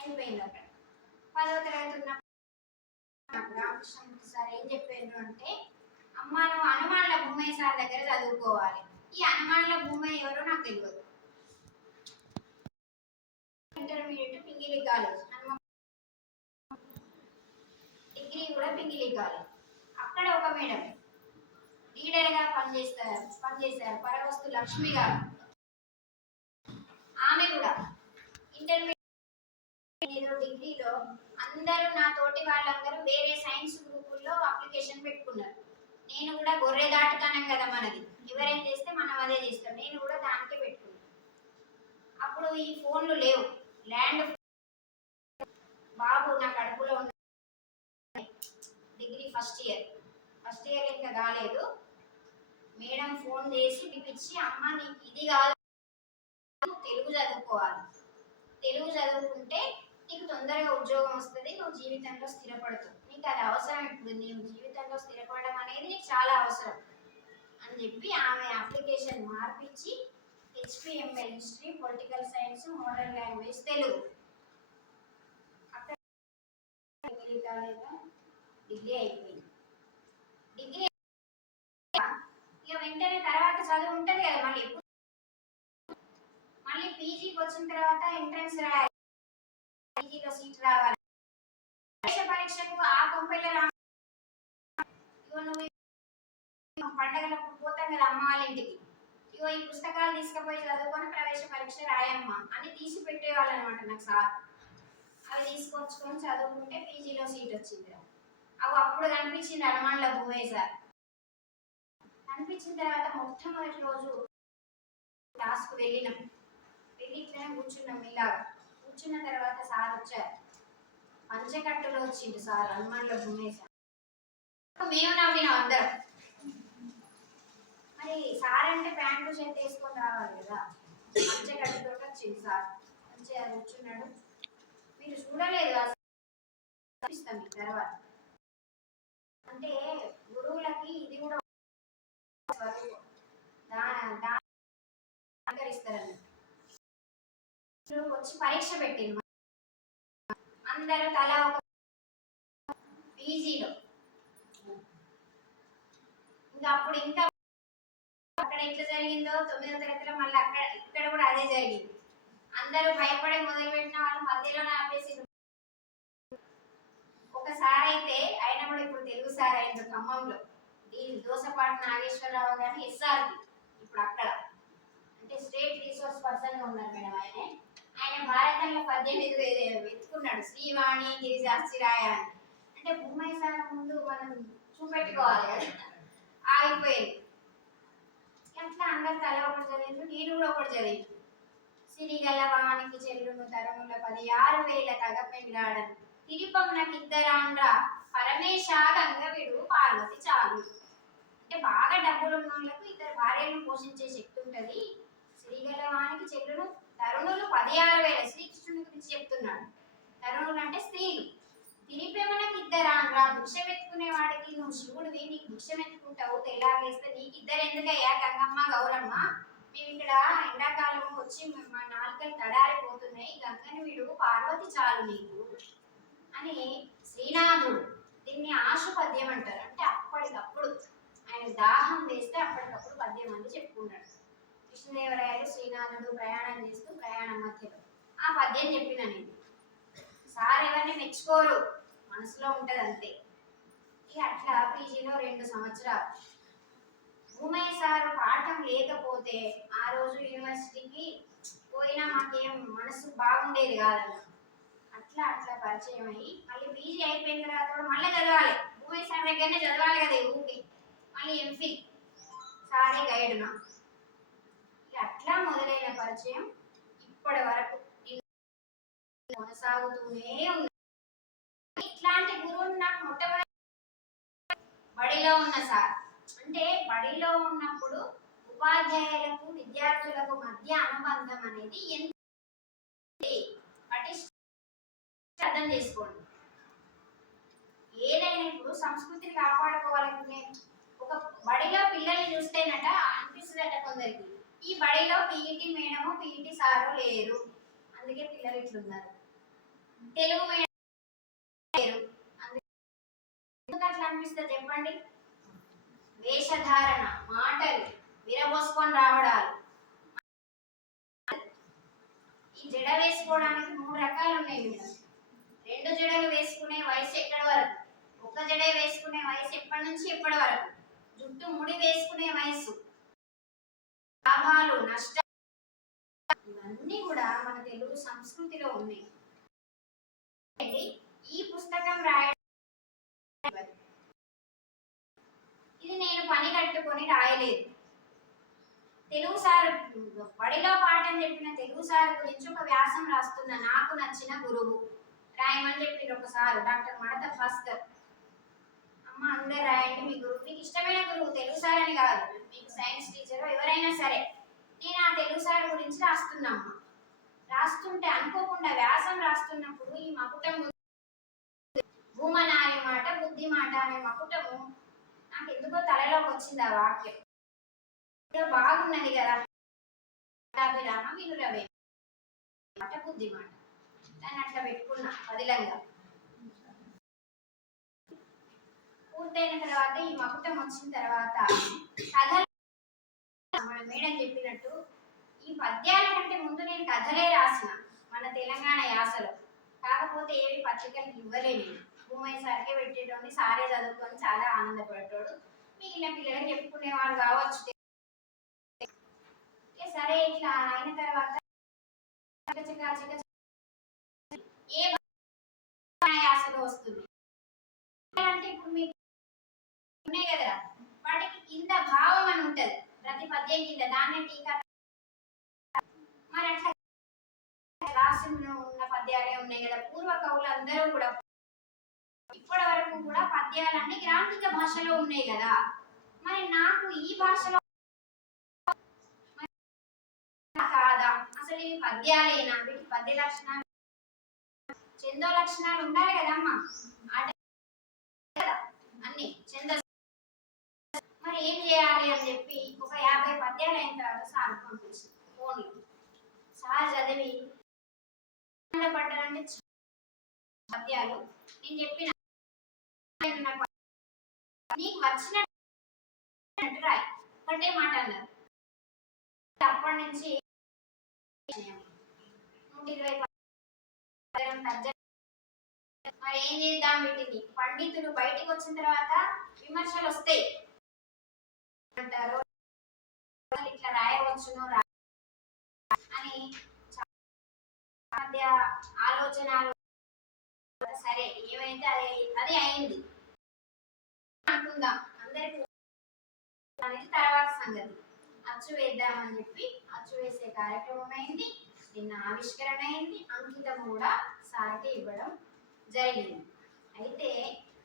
అయిపోయింది. అక్కడ 10వ తరగతి ఉన్నప్పుడు రామకృష్ణమూర్తి సార్ ఏం చెప్పారు అంటే, అమ్మ నువ్వు హనుమానుల భూమయ్య సార్ దగ్గర చదువుకోవాలి. ఈ హనుమానుల భూమయ్య ఎవరో నాకు తెలియదు. ఇంటర్మీడియట్ పింగిలి కాలేజ్, డిగ్రీ కూడా పింగిలి కాలేజ్. అక్కడ ఒక మేడం లీడర్ గా పనిచేశారు పరవస్తు లక్ష్మి గారు. ఆమె కూడా ఇంటర్మీడియట్ డిగ్రీలో అందరూ నా తోటి వాళ్ళందరూ వేరే సైన్స్ గ్రూపుల్లో అప్లికేషన్ పెట్టుకున్నారు. నేను కూడా గొర్రె దాటుతానం కదా మనది, ఎవరేం చేస్తే మనం అదే చేస్తాం. నేను కూడా దానికే పెట్టుకున్నాను. అప్పుడు ఈ ఫోన్లు లేవు, ల్యాండ్ బాబు నా కడుపులో ఉన్న డిగ్రీ ఫస్ట్ ఇయర్ ఇంకా కాలేదు. మేడం ఫోన్ చేసి పిలిపించి, అమ్మ నీకు ఇది కాదు, తెలుగు చదువుకోవాలి, తెలుగు చదువుకుంటే నీకు తొందరగా ఉద్యోగం వస్తుంది, నువ్వు జీవితంలో స్థిరపడుతుంది, నీకు అది అవసరం, ఇప్పుడు నీవు జీవితంలో స్థిరపడడం అనేది నీకు చాలా అవసరం అని చెప్పి ఆమె అప్లికేషన్ మార్పించి HPML history, political science, modern language Telugu అక్కడ డిగ్రీ అయిపోయింది. డిగ్రీ ఇక వెంటనే తర్వాత చదువు ఉంటుంది కదా, మళ్ళీ పీజీకి వచ్చిన తర్వాత ఎంట్రన్స్ రాయాలి, పీజీలో సీట్ రావాలి. పరీక్షకు ఆ కొంపెల్ల నువ్వు పండగలకు పోతాం కదా అమ్మ వాళ్ళ ఇంటికి, ఇగో ఈ పుస్తకాలు తీసుకుపోయి చదువుకొని ప్రవేశ పరీక్ష రాయమ్మా అని తీసి పెట్టేవాళ్ళు అనమాట నాకు సార్. అవి తీసుకొచ్చుకొని చదువుకుంటే పీజీలో సీట్ వచ్చింది. అవి అప్పుడు కనిపించింది హనుమానుల భూమయ్య సార్. కనిపించిన తర్వాత మొట్టమొదటి రోజు క్లాస్కు వెళ్ళి ఇట్లనే కూర్చున్నాం. ఇలాగా కూర్చున్న తర్వాత సార్ వచ్చారు, పంచకట్టులో వచ్చిండు సార్, హనుమానుల భూమయ్య సార్. మేము నవ్వినాం అందరం. మరి సార్ అంటే ప్యాంటు షర్ట్ వేసుకొని రావాలి కదా, పంచకట్టుతో వచ్చింది సార్. మంచిగా కూర్చున్నాడు. మీరు చూడలేదు తర్వాత అంటే గురువులకి ఇది కూడా స్వరూపం. దానిస్తారని వచ్చి పరీక్ష పెట్టింది. అందరూ తల ఒక పీజీలో. ఇంకా అప్పుడు ఇంకా అక్కడ ఎట్లా జరిగిందో 9వ తరగతిలో మళ్ళీ ఇక్కడ కూడా అదే జరిగింది. అందరూ భయపడే మొదలు పెట్టిన వాళ్ళు మధ్యలోనే ఆపేసి. ఒకసారి అయితే ఆయన కూడా ఇప్పుడు తెలుగు సార్ అయిండు ఖమ్మంలో. ఈ దోసపాటి నాగేశ్వరరావు గారిని ఎస్ఆర్పి ఇప్పుడు అక్కడ అంటే స్టేట్ రిసోర్స్ పర్సన్ గా ఉన్నారు మేడం. ఆయన భారతంలో 18 వెతుకున్నాడు శ్రీవాణి గిరిజాస్తిరాయ అని. అంటే భూమయ్య సార్ ముందు మనం చూపెట్టుకోవాలి కదా, ఆగిపోయింది. అట్లా అందరు తల ఒకటి చదివింది, నేను కూడా ఒకటి చదివింది. సిరిగల వానికి చెల్లును తరముల 16,000 తగ పెండ్లాడను తిరిపమునకిద్దరాండ్రా పరమేశా గంగవిడు పార్వతి చాలు. అంటే బాగా డబ్బులు ఉన్న వాళ్ళకు ఇద్దరు భార్యలను పోషించే శక్తి ఉంటది. శ్రీగల వానికి చెల్లును తరుణులు 16,000 శ్రీకృష్ణుని గురించి చెప్తున్నాడు. తరుణులు అంటే స్త్రీలు. తిరిపేమనకి ఇద్దరాండ్రా భిక్ష ఎత్తుకునే వాడికి నువ్వు శివుడివి, నీకు భిక్ష ఎత్తుకుంటావు, తెల్లారేస్తే నీకు ఇద్దరు ఎందుకయ్యా గంగమ్మ గౌరమ్మ, మేము ఇక్కడ ఎండాకాలం వచ్చి మా నాలుకలు తడారిపోతున్నాయి, గంగని విడు పార్వతి చాలు నీకు అని శ్రీనాథుడు. దీన్ని ఆశు పద్యం అంటారు. అంటే అప్పటికప్పుడు ఆయన దాహం వేస్తే అప్పటికప్పుడు పద్యం అని చెప్పుకున్నాడు. కృష్ణదేవరాయలు శ్రీనాథుడు ప్రయాణం చేస్తూ ప్రయాణం మధ్యలో ఆ పద్యం చెప్పిన నేను. సార్ ఎవరిని మెచ్చుకోరు, మనసులో ఉంటది అంతే. ఇక అట్లా పీజీలో 2 సంవత్సరాలు. భూమయ్య సార్ పాఠం లేకపోతే ఆ రోజు యూనివర్సిటీకి పోయినా మాకేం మనసు బాగుండేది కాదన్న. అట్లా అట్లా పరిచయం అయ్యి మళ్ళీ పీజీ అయిపోయిన తర్వాత కూడా మళ్ళీ చదవాలి. భూమయ్య సార్ దగ్గరనే చదవాలి కదా ఊకి. మళ్ళీ ఎంఫిల్ సారే గైడ్నా. అట్లా మొదలైన పరిచయం ఇప్పటి వరకు కొనసాగుతూనే ఉంది. ఇట్లాంటి గురువుని నాకు మొట్టమొదటి బడిలో ఉన్న సార్. అంటే బడిలో ఉన్నప్పుడు ఉపాధ్యాయులకు విద్యార్థులకు మధ్య అనుబంధం అనేది ఎంత అర్థం చేసుకోండి. ఏదైనా ఇప్పుడు సంస్కృతిని కాపాడుకోవాలంటే ఒక బడిలో పిల్లల్ని చూస్తేనట అనిపిస్తుందట కొందరికి, ఈ బడిలో పీఈటీ మేడము పీఈటీ సారు లేరు, అందుకే పిల్లలు ఇట్లున్నారు. తెలుగు మేడం లేరు, ఎందుకు అట్లా అనిపిస్తుంది చెప్పండి? వేషధారణ, మాటలు విరబోసుకొని రావడాలు. ఈ జడ వేసుకోవడానికి 3 రకాలు ఉన్నాయి మేడం. 2 జడలు వేసుకునే వయసు ఎక్కడి వరకు, ఒక జడ వేసుకునే వయసు ఎప్పటి నుంచి ఎప్పటి వరకు, జుట్టు ముడి వేసుకునే వయసు, లాభాలు నష్టాలు, ఇవన్నీ కూడా మన తెలుగు సంస్కృతిలో ఉన్నాయి. ఈ పుస్తకం రాయడం ఇది నేను పని కట్టుకొని రాయలేదు. తెలుగు సార్ బడిలో పాఠం చెప్పిన తెలుగు సార్ గురించి ఒక వ్యాసం రాస్తున్నా. నాకు నచ్చిన గురువు రాయమని చెప్పింది ఒకసారి డాక్టర్ మడత భాస్కర్. అమ్మ అందరు రాయండి మీ గురువు, మీకు ఇష్టమైన గురువు తెలుగు సార్ అని కాదు, మీకు సైన్స్ టీచర్ ఎవరైనా సరే. నేను ఆ తెలుగు సార్ గురించి రాస్తున్నామ్మా. రాస్తుంటే అనుకోకుండా వ్యాసం రాస్తున్నప్పుడు ఈ మకుటం భూమనారి మాట బుద్ధి మాట అనే మకుటము నాకు ఎందుకో తలలోకి వచ్చింది. ఆ వాక్యం బాగున్నది కదా, అభిరామ వినురవే మాట బుద్ధి మాట, దాన్ని అట్లా పెట్టుకున్నా పదిలంగా. పూర్తయిన తర్వాత ఈ మకుటం వచ్చిన తర్వాత కథలు మన మేడం చెప్పినట్టు ఈ పద్యాల కంటే ముందు నేను కథలే రాసిన మన తెలంగాణ యాసలో. కాకపోతే ఏవి పత్రికలు ఇవ్వలేను. భూమయ్య సార్కే పెట్టేటోని, సారే చదువుకొని చాలా ఆనందపడేటోడు, మిగిలిన పిల్లలకు చెప్పుకునేవాడు కావచ్చు. సరే ఇట్లా అయిన తర్వాత ఏ యాసలో వస్తుంది అంటే ఇప్పుడు మీకు ఉన్నాయి కదా, వాటికి కింద భావం అని ఉంటది ప్రతి పద్యం కింద, దాన్నే టీకా. మరి అట్లా రాసి ఉన్న పద్యాలే ఉన్నాయి కదా. పూర్వ కవులు అందరూ కూడా ఇప్పటి వరకు కూడా పద్యాలన్నీ గ్రాంధిక భాషలో ఉన్నాయి కదా. మరి నాకు ఈ భాషలో కాదా, అసలు ఇవి పద్యాలేనా, వీటి పద్య లక్షణాలు చందో లక్షణాలు ఉండాలి కదమ్మా అన్ని. ఎంత మరి ఏం చేయాలి అని చెప్పి ఒక 50 పద్యాలు అయిన తర్వాత సార్ పంపించింది ఫోన్లో. సార్ చదివి ఆనందపడ్డారంటే పద్యాలు నేను చెప్పిన నీకు వచ్చినట్టు రాయి ఒకటే మాట అన్నారు. అప్పటి నుంచి 120 పద్యాలను తర్జన. మరి ఏం చేద్దాం వీటిని? పండితులు బయటికి వచ్చిన తర్వాత విమర్శలు వస్తాయి అంటారు, ఇట్లా రాయవచ్చును అని మధ్య ఆలోచనలు. సరే ఏమైతే అది అయింది అనుకుందాం, అందరికి అనేది తర్వాత సంగతి. అచ్చు వేద్దామని చెప్పి అచ్చు వేసే కార్యక్రమం అయింది. నిన్న ఆవిష్కరణ అయింది, అంకితం కూడా సార్కి ఇవ్వడం జరిగింది. అయితే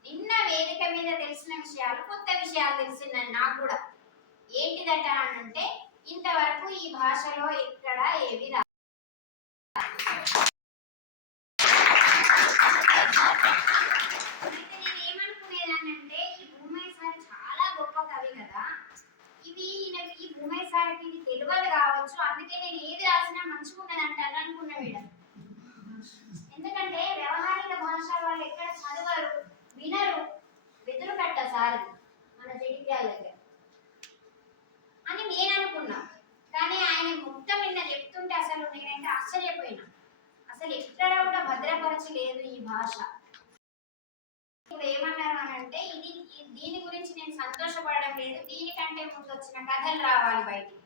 నిన్న వేదిక మీద తెలిసిన విషయాలు, కొత్త విషయాలు తెలిసిందని నాకు కూడా. ఏంటిదట అంటే ఇంతవరకు ఈ భాషలో ఎక్కడ ఏవి రా ఏమనుకునేదానంటే ఈ భూమయ్య సార్ చాలా గొప్ప కవి కదా, ఈ భూమయ్య సార్కి ఇది తెలియదు కావచ్చు, అందుకే నేను ఏది రాసినా మంచిగా ఉన్నది అంటాను అనుకున్నా మేడం. ఎందుకంటే వ్యవహారిక భాష వాళ్ళు ఎక్కడ చదవరు, వినరు, వెదురు కట్ట సార్ మన జగిత్యాల దగ్గర అని నేను అనుకున్నా. కానీ ఆయన మొత్తం నిన్న చెప్తుంటే అసలు నేనైతే ఆశ్చర్యపోయినా. అసలు ఎక్కడ కూడా భద్రపరచలేదు ఈ భాష. ఇప్పుడు ఏమన్నారు అని అంటే దీని గురించి నేను సంతోషపడడం లేదు, దీనికంటే ముందు వచ్చిన కథలు రావాలి బయటికి,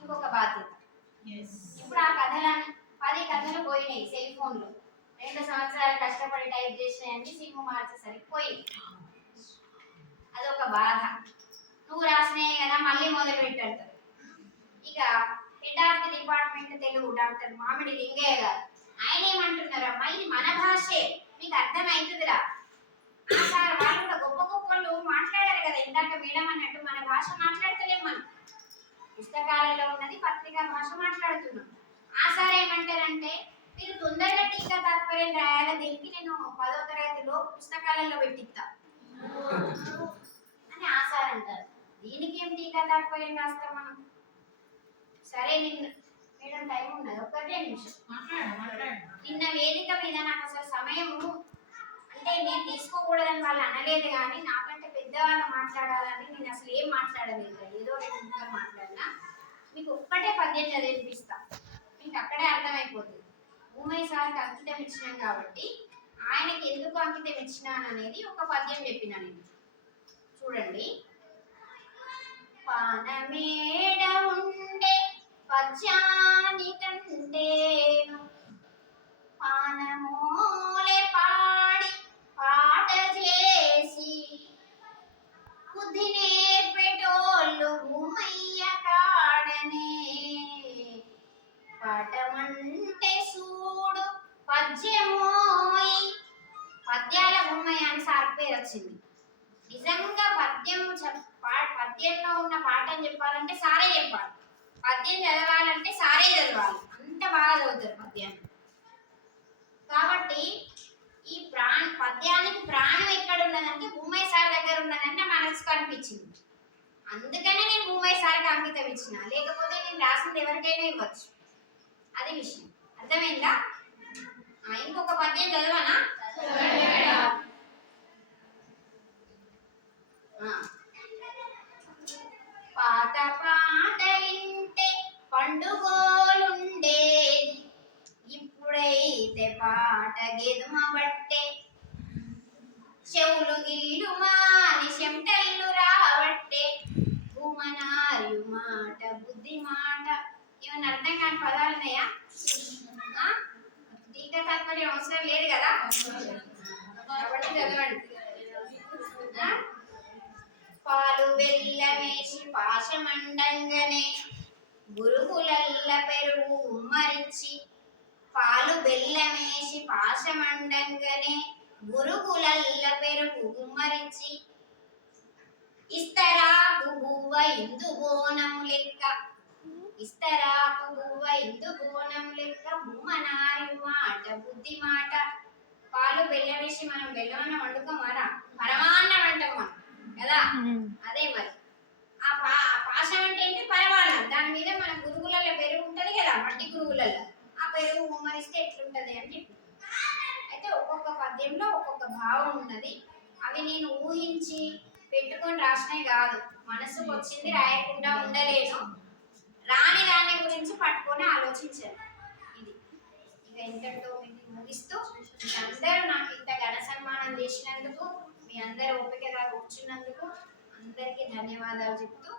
ఇంకొక బాధ్యత. ఇప్పుడు ఆ కథలని 10 కథలు పోయినాయి సెల్ ఫోన్లో. 2 సంవత్సరాలు కష్టపడి టైప్ చేసినాయని సినిమా మార్చేసరికి పోయింది. అదొక బాధ. నువ్వు రాసినాయి కదా మళ్ళీ మొదలు పెట్టంటారు. ఇక head of the department Telugu doctor మామిడి లింగయ్య గారు, ఆయన ఏమంటున్నారమ్మా, ఇది మన భాషే, మీకు అర్థమవుతుందిరా. సార్ వాళ్ళు కూడా గొప్ప గొప్పలు మాట్లాడారు కదా ఇందాక మేడం అన్నట్టు, మన భాష మాట్లాడతలేం మనం, పుస్తకాలలో ఉన్నది పత్రికా భాష మాట్లాడుతున్నాం. ఆ సార్ ఏమంటారంటే మీరు తొందరగా టీకా తాత్పర్యం రాయాలి, దీనికి నేను 10వ తరగతిలో పుస్తకాలలో పెట్టిస్తా అని ఆ సార్ అంటారు. దీనికి ఏం టీకా తాత్పర్యం రాస్తాం మనం? సరే నిన్న మేడం టైం ఉన్నది, 1 నిమిషం నిన్న వేదిక మీద నాకు అసలు సమయము అంటే నేను తీసుకోకూడదని వాళ్ళు అనలేదు, కానీ నాకంటే పెద్దవాళ్ళు మాట్లాడాలని నేను అసలు ఏం మాట్లాడలేదు. ఏదో 2 నిమిషాలు మాట్లాడినా. మీకు ఒక్కటే పద్యం చదివిపిస్తా, మీకు అక్కడే అర్థమైపోతుంది. భూమయ్య సార్కి అంకితం ఇచ్చినాం కాబట్టి ఆయనకి ఎందుకు అంకితం ఇచ్చినాను అనేది ఒక పద్యం చెప్పినా నేను. చూడండి. పానమేడ ఉండే పద్యాని కంటేను పానమోలే పాడి పాట చేసి బుద్ధి నేర్పెటోళ్ళు భూమయ్య కాడనే, పాఠమంటే చూడు పద్యమోయి. పద్యాల భూమయ్య అని సార్ పేరు వచ్చింది. నిజంగా పద్యంలో ఉన్న పాఠం చెప్పాలంటే సారే చెప్పాలి, పద్యం చదవాలంటే సారే చదవాలి, అంత బాగా చదువుతారు పద్యాన్ని. కాబట్టి ఈ పద్యానికి ప్రాణం ఎక్కడ ఉన్నదంటే భూమయ్య సార్ దగ్గర ఉన్నదని నా మనసుకు అనిపించింది. అందుకనే నేను భూమయ్య సార్కి అంకితం ఇచ్చిన, లేకపోతే నేను రాసింది ఎవరికైనా ఇవ్వచ్చు. అది విషయం, అర్థమైందా? ఇంకొక పద్యం చదవనా? పాత పాటలింటే పండుగోలుండేది, ఇప్పుడైతే పాట గెదుమ బట్టే, చెవులు గిల్లు మాని చెమటల్లు రావట్టే, భూమనారు మాట బుద్ధి మాట. ఏమన్నా అర్థం కాని పదాలు ఉన్నాయా? టీకా తాత్పర్యం అవసరం లేదు కదా, కాబట్టి చదవండి. పాలు బెల్లమేసి పాశమండంగనే గురుగులల్ల పెరుగు ఉమ్మరించి, పాలు బెల్లమేసి పాశమండంగనే గురుగులల్ల పెరుగు ఉమ్మరించి, ఇస్తరాకు బువ్వ ఇందు బోనము లెక్క, ఇస్తరాకు బువ్వ ఇందు బోనము లెక్క, భూమనారి మాట బుద్ధి మాట. పాలు బెల్లం వేసి మనం బెల్లమన్న వండుకోమారా, పరమాన్నం అంటాం మనం. కదా. అదే మరి ఆ పాశం అంటే ఏంటి, పరవాన్నం. దాని మీద మన గురుగులలో పెరుగు ఉంటది కదా, మట్టి గురుగులలో ఆ పెరుగు ముమ్మరిస్తే ఎట్లుంటది అని చెప్పి. అయితే ఒక్కొక్క పద్యంలో ఒక్కొక్క భావం ఉన్నది. అవి నేను ఊహించి పెట్టుకొని రాసినవి కాదు, మనసుకు వచ్చింది రాయకుండా ఉండలేను. రాని దాని గురించి పట్టుకొని ఆలోచించాను. ఇది ఇక ఇంతటితో మీకు ముగిస్తూ, మీ అందరూ నాకు ఇంత ఘన సన్మానం చేసినందుకు, మీ అందరూ ఓపికగా కూర్చున్నందుకు అందరికీ ధన్యవాదాలు చెప్తూ